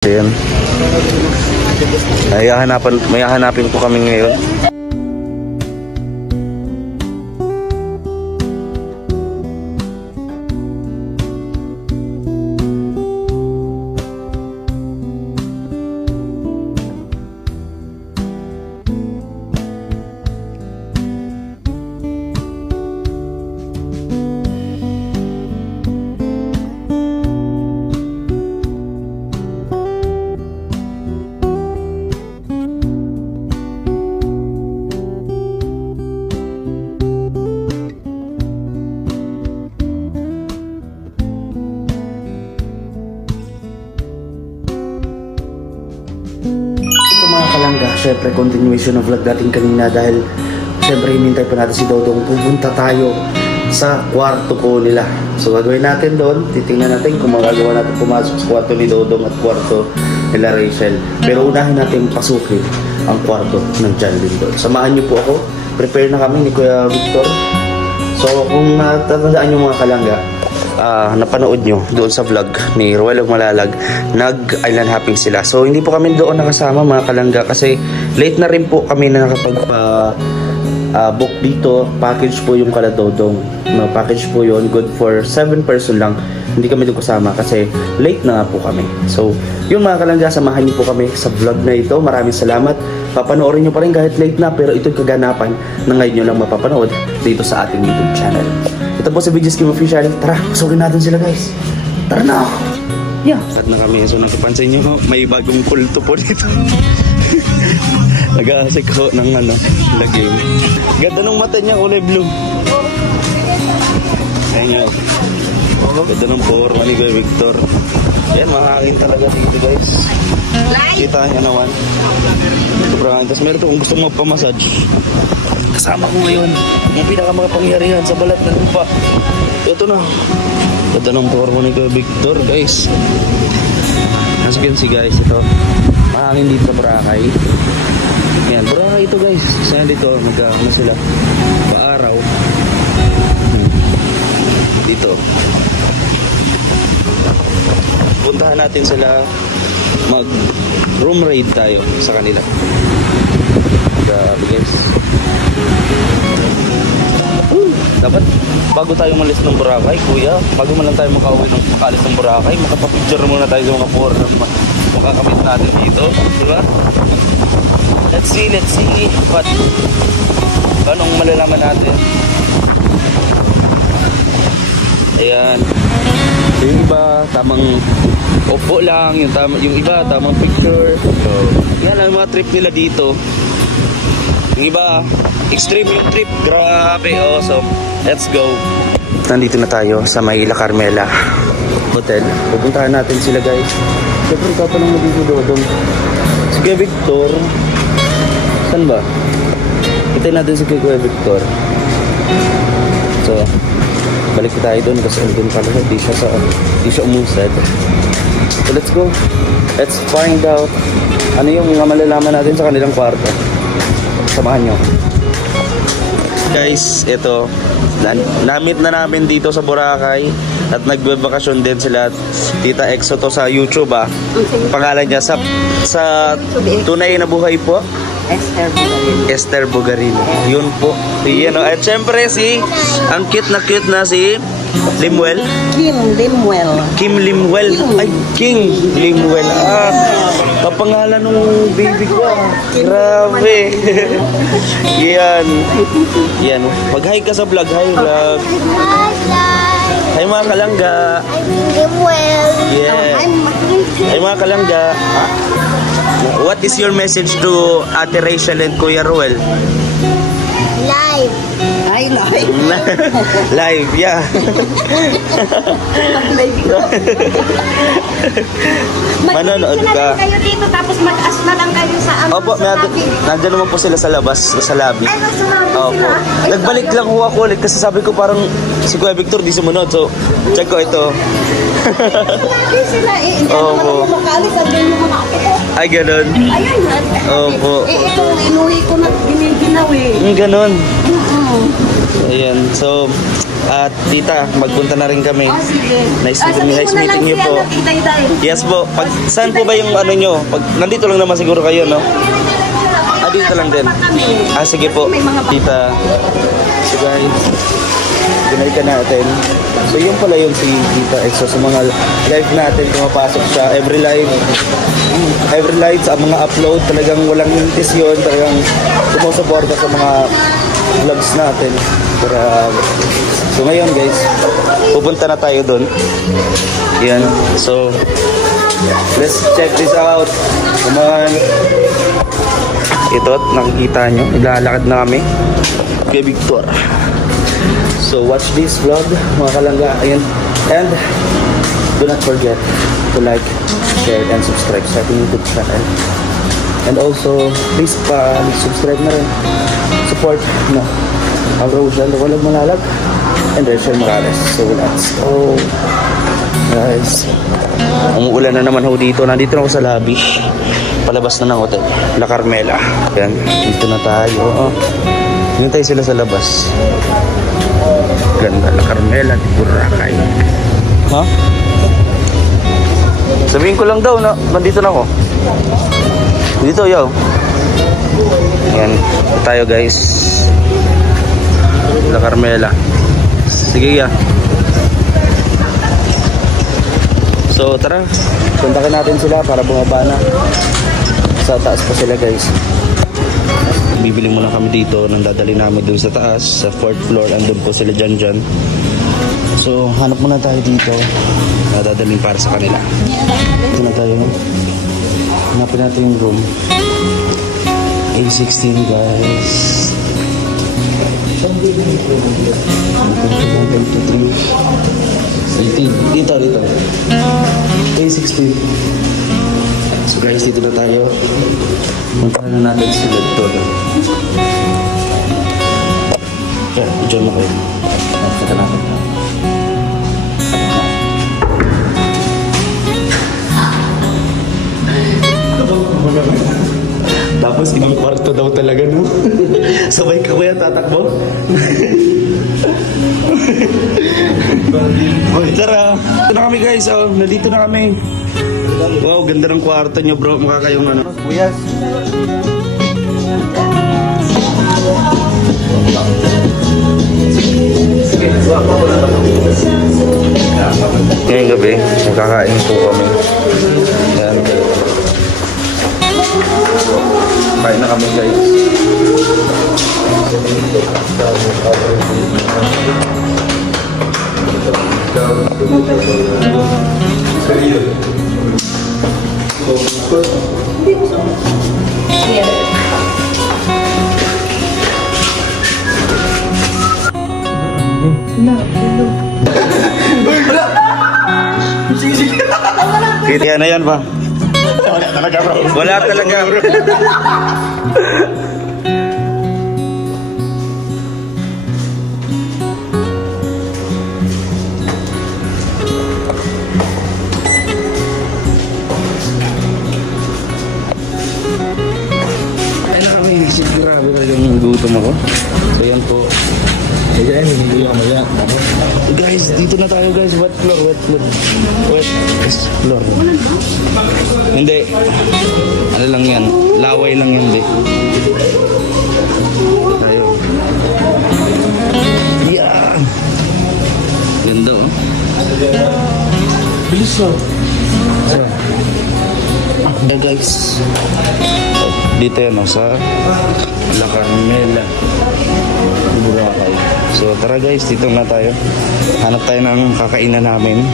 Ayan. May hahanapin po kami ngayon. Siyempre, continuation of vlog natin kanina dahil siyempre hinintay pa natin si Dodong. Pupunta tayo sa kwarto po nila. So gagawin natin doon, titingnan natin kung magagawa natin pumasok sa kwarto ni Dodong at kwarto nila Rachel. Pero unahin natin pasukin ang kwarto ng John din doon. Samahan niyo po ako. Prepare na kami ni Kuya Victor. So kung natatandaan yung mga kalangga, napanood nyo doon sa vlog ni Ruel of Malalag, nag-island hopping sila. So hindi po kami doon nakasama mga kalangga kasi late na rin po kami na nakapag-book dito. Package po yung kala Dodong. No, package po yun, good for 7 person lang. Hindi kami doon kasama kasi late na nga po kami. So yung mga kalangga, samahan niyo po kami sa vlog na ito. Maraming salamat. Papanoorin nyo pa rin kahit late na, pero ito'y kaganapan na ngayon nyo lang mapapanood dito sa ating YouTube channel. Ito po si VJ Scheme Official. Tara, pasukin natin sila guys. Tara na! Yeah. At na kami. So nakipansin nyo, may bagong kulto po dito. Nag-aasik ko ng lagim. Ganda ng mata niya, kulay blue. Ayan nyo. Ganda ng forma ni Kuya Victor. Yan, mahangin talaga dito guys. Kita niya naman. Sobrang. Tapos meron ito kung gusto mo magpamassage. Kasama ko ngayon yung pinakamakapangyarihan sa balat ng lupa. Ito na. Ganda ng forma ni Kuya Victor guys. As you can see guys, ito mahangin dito sa Boracay. Yan, Boracay ito guys. Kasi dito magkakama sila paaraw dito. Puntahan natin sila, mag room raid tayo sa kanila. Grabe guys. Dapat bago tayo malis ng Boracay, kuya, bago man lang tayo makalis ng Boracay, makapapicture muna tayo sa mga forum na makakamit natin dito, diba? Let's see what anong malalaman natin. Ayan. Yung iba, tamang opo lang. Yung iba, tamang picture. So, yan ang mga trip nila dito. Yung iba, extreme yung trip. Grabe, awesome. Let's go. Nandito na tayo sa may La Carmela Hotel. Pupuntahan natin sila guys. Siyempre, ikaw pa lang dito Dodong. Si Kuya Victor. Saan ba? Kita natin si Kuya Victor. So, balik tayo doon kasi doon pala di siya umusad. So let's go. Let's find out ano yung mga malalaman natin sa kanilang kwarto. Samahan nyo. Guys, ito namit na namin dito sa Boracay at nagbabakasyon din sila. Tita Exo to sa YouTube Pangalan niya sa tunay na buhay po, Esther Bugarino. Yun po. Yan o. At syempre ang cute na si Limwell. Kim Limwell. Ay, King Limwell. Kapangalan ng baby ko. Grabe. Yan. Mag-hi ka sa vlog. Hi vlog. Hi mga kalangga. Limwell. Yeah. Hi mga kalangga. What is your message to Ate Rachel and Kuya Ruel? Live. Ay, live. Live, yeah. Manonood ka. Kayo dito tapos mag-as na lang kayo sa Opo, nandiyan naman po sila sa labas, sa lobby. Opo. Nagbalik lang ko ako ulit kasi sabi ko parang si Kuya Victor di sumunod. So, check ko ito. Hindi sila Opo. Ay, ganun. Ayun. Opo. Ito, inuwi ko na giniginaw Ganun. Ayan, so At tita, magpunta na rin kami. Oh, sige. Nice Sabihin mo na lang meeting niyo si po. Day. Yes po. Saan po ba yung ano nyo? Nandito lang naman siguro kayo, no? Dito lang din. Sige po. Tita. So guys, binalikan natin. So yun pala yung si Tita Exo sa mga live natin. Pumapasok siya. Every live sa mga upload. Talagang walang mintis yun. Talagang sumusuporta sa mga vlogs natin. So ngayon guys, pupunta na tayo doon. Yan. So let's check this out. Come on. Ito, nakikita nyo, naglalakad na kami kay Victor. So watch this vlog mga kalangga. Ayan. And do not forget to like, share, and subscribe sa ating YouTube channel. And also please subscribe na rin, support no Rosal Walang Malalag and Rachel Morales. So let's go guys. Umuulan na naman ho dito. Nandito na ako sa lobby, palabas na ng hotel La Carmela. Yan, dito na tayo. Hintay sila sa labas. Ganda, La Carmela di Boracay. Ha? Sabihin ko lang daw na nandito na ako. Dito yaw. Yan, tayo guys. La Carmela. Sige ya. So tara, kontakin natin sila para bumaba na. Sa taas pa sila guys. Bibili muna kami dito nang dadali namin dun sa taas, sa 4th floor. Andun po sila dyan. So hanap muna tayo dito na dadalhin para sa kanila. Ito na tayo. Hanapin natin yung room A16 guys. 1, 2, 3, 18. Dito A16. So guys, dito na tayo. Punta na natin sila dito. Kaya, dyan na kayo. Nakita natin. Tapos ibang kwarto daw talaga, no? Sabay ka kuya tatakbo? Tara, ito na kami guys. Nandito na kami. Wow, ganda ng kwarto nyo bro. Mukha kayong ano. Buyas. Ngayong gabi, magkakain po kami. Yan. Kain na kami guys. Kaya na yan pa. Wala talaga bro. Wala talaga bro. Ay na kami. Grabe talagang gutom ako. So yan po. Kaya yan, hindi yung kamaya. Guys, dito na tayo guys. Wet floor. Hindi. Ano lang yan? Laway lang yan, di. Tayo. Yeah! Ganda, oh. Bilis, oh. Yeah, guys. Dito yan, oh, sa La Carmela. Boracay. So tara guys, dito na tayo. Hanap tayo ng kakainan namin.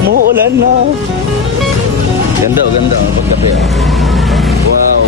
Umuulan na. Ganda ang pagkape. Wow.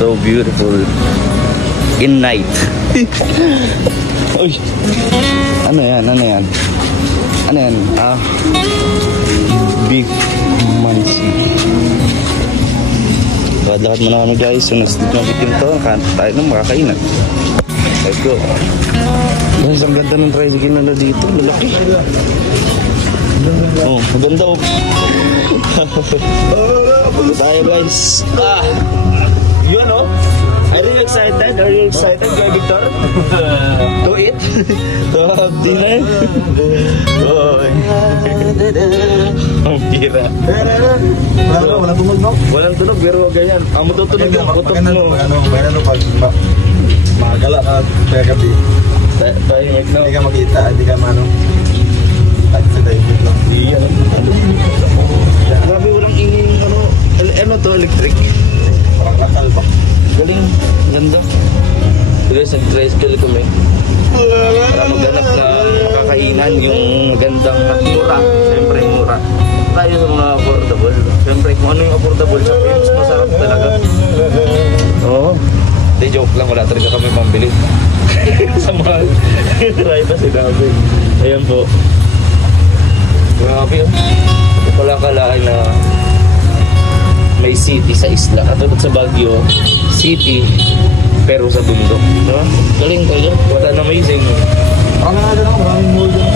So beautiful. In night. Uy. Ano yan? Beef mansi. Lakad-lakad muna kami guys. So nasa nabitin to. Nakanta tayo ng makakainan. Let's go. Guys, ang ganda ng tricycle na dito. Malaki. Oh, maganda oh. Tayo guys. Yun oh. Are you excited? Are you excited, Kuya Victor? To eat? To have dinner? Oy. Ang pira. Wala tunog, no? Walang tunog, pero ganyan. Ang matutunog yung putok mo. Ano pag magala ka kaya gabi. Tahimik na. Hindi ka makita, hindi ka mano. At sa tahimik lang. Iya. Grabe, walang ingin, ano to, electric. Parang lakal pa. Galing, ganda. Guys, nag-tricycle kami para maghanap na makakainan yung magandang mura. Siyempre mura. Tayo sa mga affordable. Siyempre kung ano yung affordable sa Philippines, masarap talaga. Oo. Hindi, joke lang. Wala talaga kami pambili. Sa mga try na sinabi. Ayan po. Grabe yun. Wala kalaan na may city sa isla. Katulad sa Baguio, city, pero sa bundok. Diba? Galing talaga. What an amazing. Parang nga doon ako, maraming mall doon.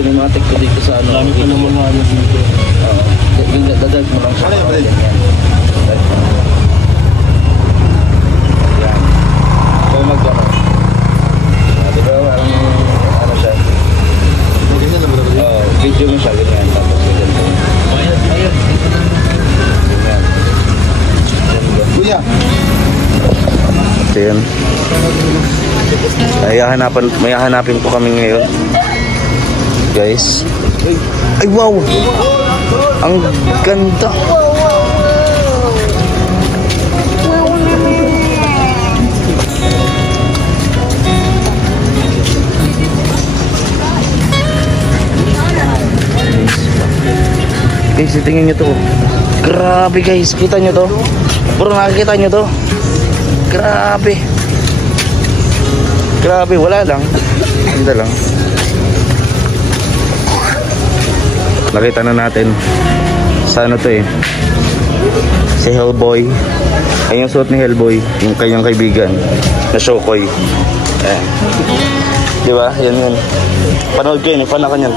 cinematic ko dito sa ano. Dami ko naman mga ano dito. Yung dadag mo lang siya. Ano yung yan? Yan. Kung mag-ano. Diba parang ano siya? Video mo siya ganyan. Tapos ganyan. Ayun. Ganyan. Kuya. Ayan. May hahanapin po kami ngayon. Guys. Ay wow! Ang ganda! Guys, tingnan nyo to. Grabe guys, kita nyo to? Bro, nakikita nyo to? Grabe. Grabe, wala lang. Ganda lang. Nakita na natin sa ano to eh, si Hellboy. Ayun yung suot ni Hellboy, yung kanyang kaibigan na Shokoy. Diba? Yan yun. Panood ko yun, fan ako nyan.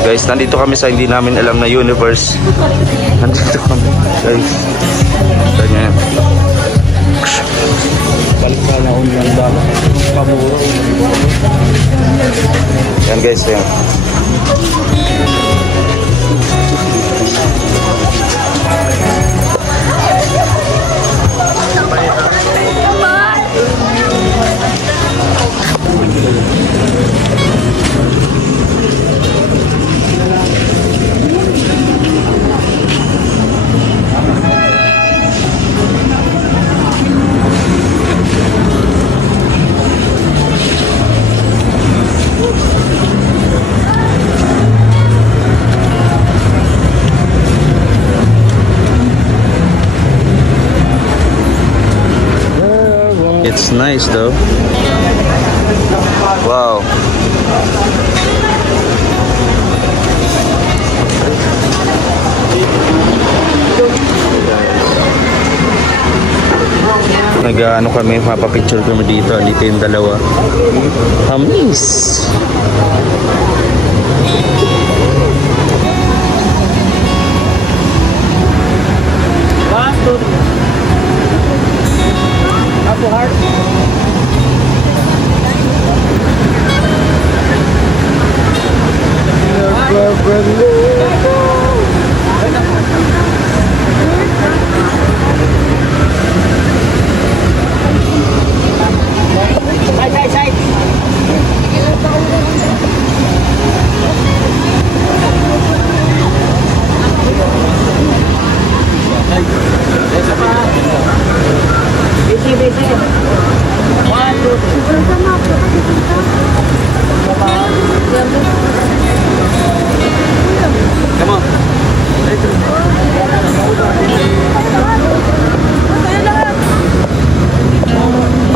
Guys, nandito kami sa hindi namin alam na universe. Nandito kami guys. Ganyan. Balik ka na unang dami. Pamuro. Yan guys, yan. It's nice though. Wow. Nag-ano kami, mapapicture kami dito. Dito yung dalawa. Amis.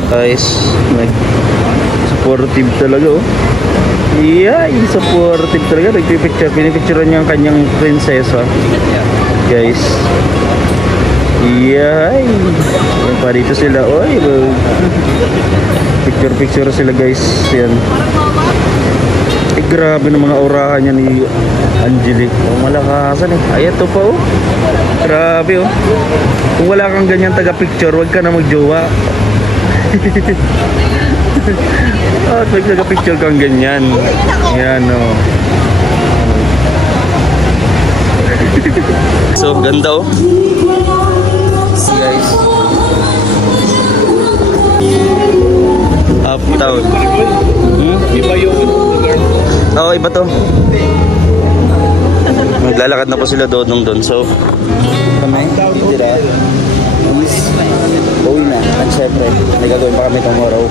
Guys, supportive talaga oh. Yeah, supportive talaga. Pinipicturean niya ang kanyang prinsesa. Guys. Yeah. Yan pa dito sila. Oy, picture sila guys. Yan. Eh, grabe ng mga aurahan niya ni Angelique. Oh, malakasan eh. Ay, ito pa oh. Grabe oh. Kung wala kang ganyan taga-picture, wag ka na magjowa. Oh, pag nagka-picture kang ganyan. Yan oh. So, ganda oh. Guys. Uptown. Iba yung lugar. Oo, iba to. Maglalakad na po sila doon. So, Kami, titira. Uwi na. At syempre, may gagawin pa kami tomorrow.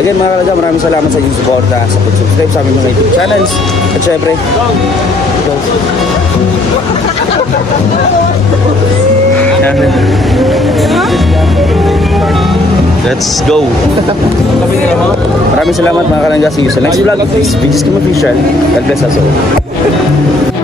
Again, mga kalaga, maraming salamat sa inyong suporta sa pag-subscribe sa aming mga YouTube channels. At syempre, let's go. maraming salamat mga kalangga. See you sa next vlog. This is Official. God bless us all.